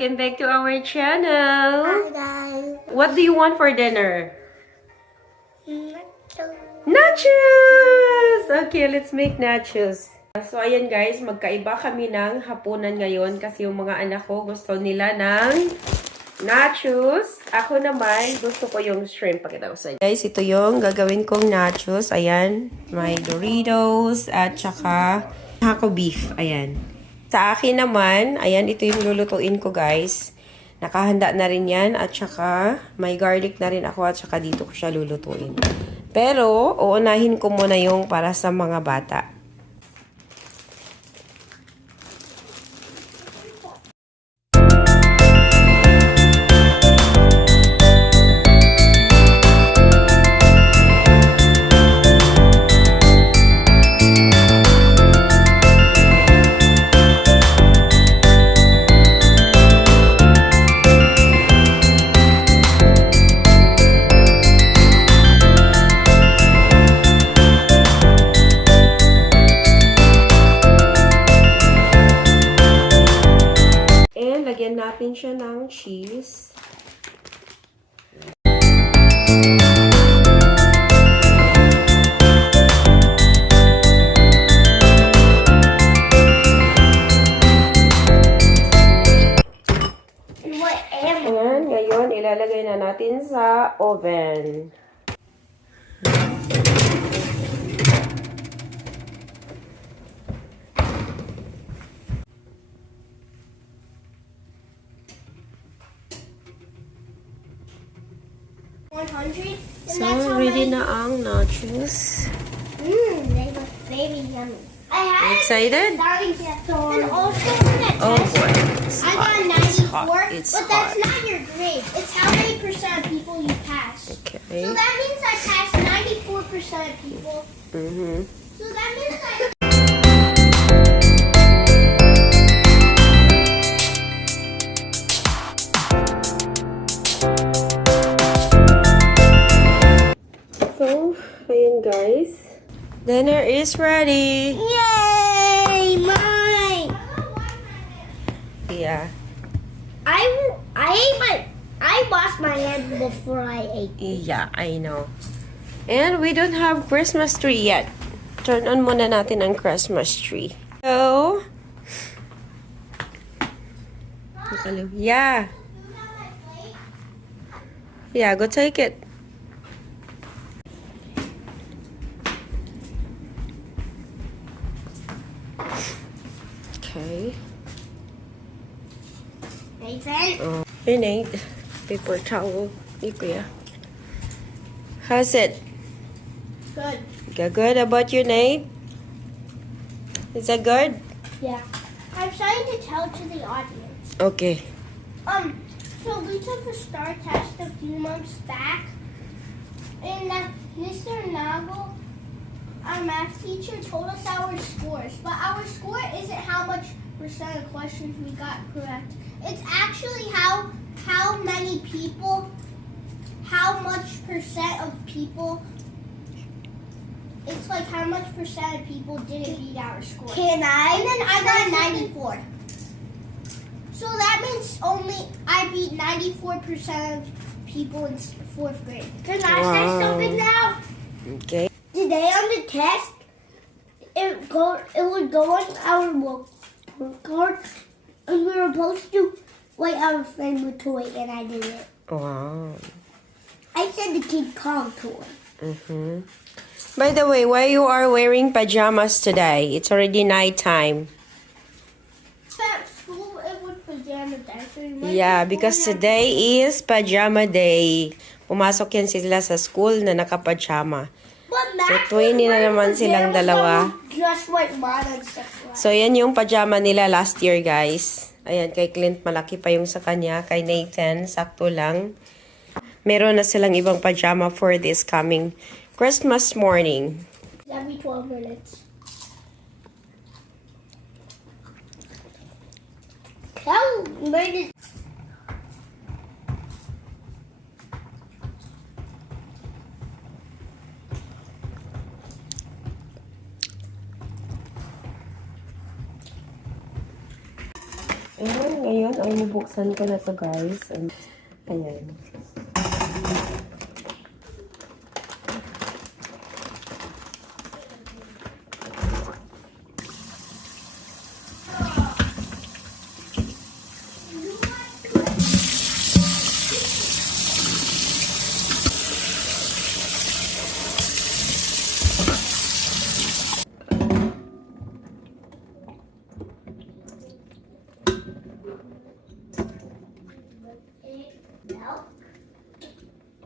Welcome back to our channel. Hi guys. What do you want for dinner? Nachos. Nachos! Okay, let's make nachos. So, ayan guys, magkaiba kami ng hapunan ngayon kasi yung mga anak ko gusto nila ng nachos. Ako naman, gusto ko yung shrimp. Pakita ko sa inyo. Guys, ito yung gagawin kong nachos. Ayan, may Doritos at saka taco beef. Ayan. Sa akin naman, ayan, ito yung lulutuin ko guys. Nakahanda na rin yan at saka may garlic na rin ako at saka dito ko siya lulutuin. Pero, uunahin ko muna yung para sa mga bata. Lagyan natin siya ng cheese. Ayan, ngayon ilalagay na natin sa oven. So, ready na ang nachos. They look very yummy. Excited? And also, Oh boy. I got 94, It's but that's hot. not your grade. It's how many percent of people you pass. Okay. So that means I passed 94% of people. So that means I... So, ayan guys. Dinner is ready. Yay! Mine! Yeah. I washed my hands before I ate. Yeah, I know. And we don't have Christmas tree yet. Turn on muna natin ang Christmas tree. So, yeah. Yeah, go take it. Okay. Nathan? Oh, hey Nate. Paper towel. Hey, Kuya. How's it? Good. Good about you, Nate? Is that good? Yeah. I'm trying to tell to the audience. Okay. So we took a STAR test a few months back, and Mr. Nagel, our math teacher, told us our scores. But our score isn't how much percent of questions we got correct. It's actually how many people, how much percent of people. It's like how much percent of people didn't beat our score. And then I got 94. So that means only I beat 94% of people in 4th grade. Can I say something now? Okay. Today on the test, it would go on our report card, and we were supposed to write our favorite toy, and I did it. Wow. I said the King Kong toy. By the way, why you are wearing pajamas today? It's already nighttime. At school, it was pajama day. Yeah, because today is pajama day. Pumasok yan sila sa school na nakapajama. So, twinning na naman silang dalawa. Just like mine and stuff like that. So, yan yung pajama nila last year, guys. Ayan, kay Clint, malaki pa yung sa kanya. Kay Nathan, sakto lang. Meron na silang ibang pajama for this coming Christmas morning. Every 12 minutes. How made it? Ngayon, So, inubuksan ko na to guys. And, ayan.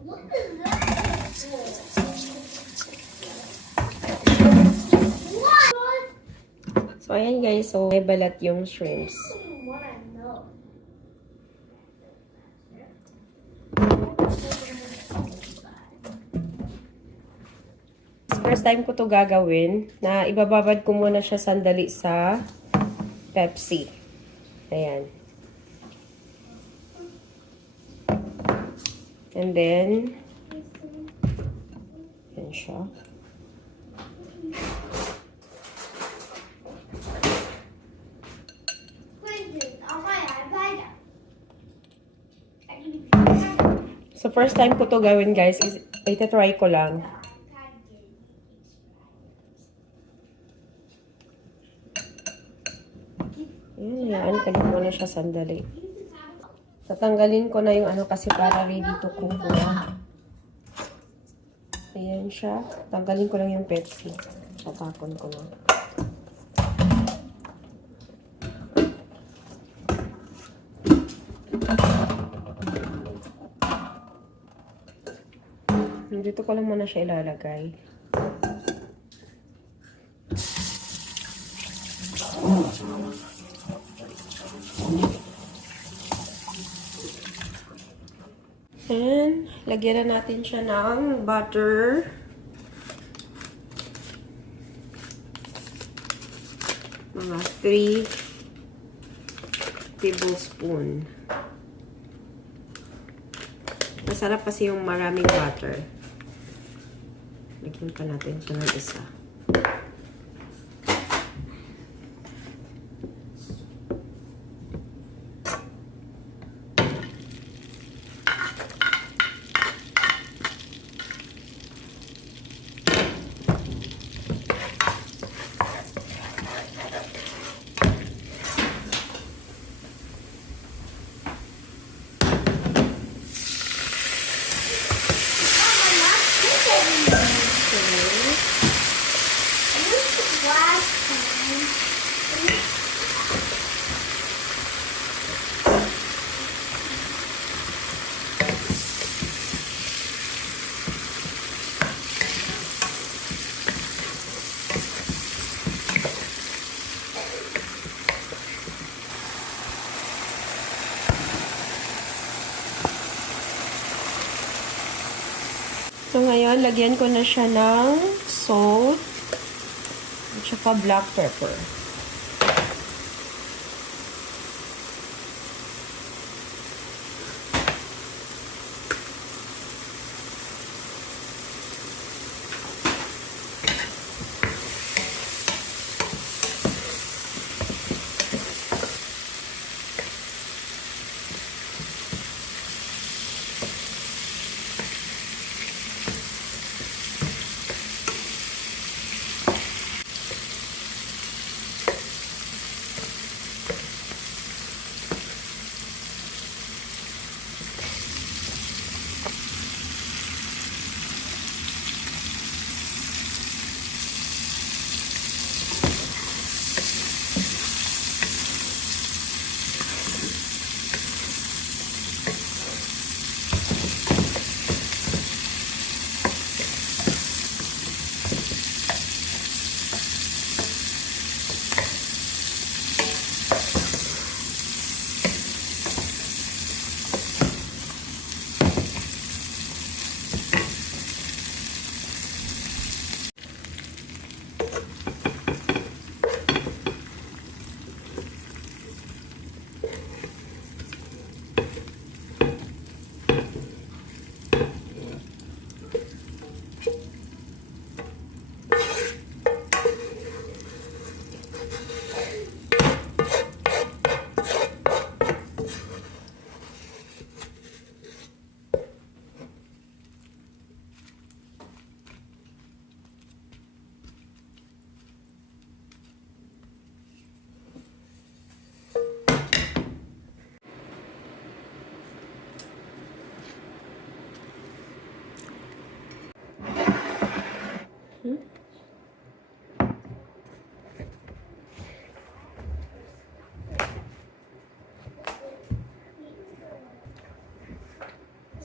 Look at that. What? So, ayan guys. So, may balat yung shrimps. What I know. First time ko to gagawin, na ibababad ko muna siya sandali sa Pepsi. Ayan. And then, ayan siya. So, first time ko to gawin guys, is itatry ko lang. Ayan, ko lang muna siya sandali. Tatanggalin ko na yung ano kasi para ready to cook na. Ayan siya. Tanggalin ko lang yung Pepsi. Tatapon ko na. Dito ko lang muna siya ilalagay. And, lagyan na natin siya ng butter. Mga 3 tablespoon. Masarap kasi yung maraming butter. Lagyan pa natin siya ng isa. So, ngayon, lagyan ko na siya ng salt at saka black pepper.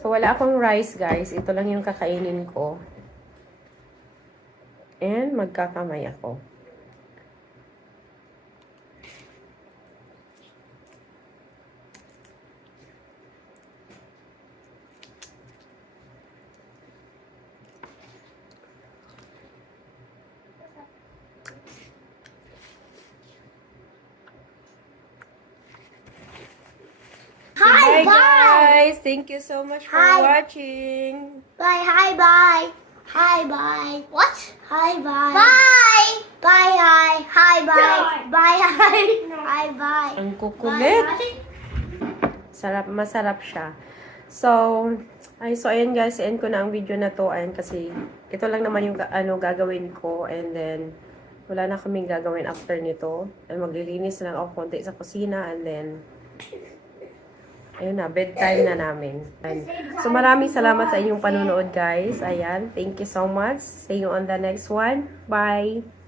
So, wala akong rice, guys. Ito lang yung kakainin ko. And, magkakamay ako. Hi, Bye, guys! Thank you so much for Hi. watching. Bye, hi, bye. Hi, bye. What? Hi, bye. Bye. Bye, hi. Hi, bye. Bye, hi. Hi, bye. Ang kukulit. Sarap, masarap siya. So, ayan guys, end ko na ang video na to. Ayan, kasi ito lang naman yung gagawin ko. And then, wala na kaming gagawin after nito. And maglilinis lang ako konti sa kusina. And then, ayun na, bedtime na namin. Ayan. So, maraming salamat sa inyong panunood, guys. Ayan, thank you so much. See you on the next one. Bye!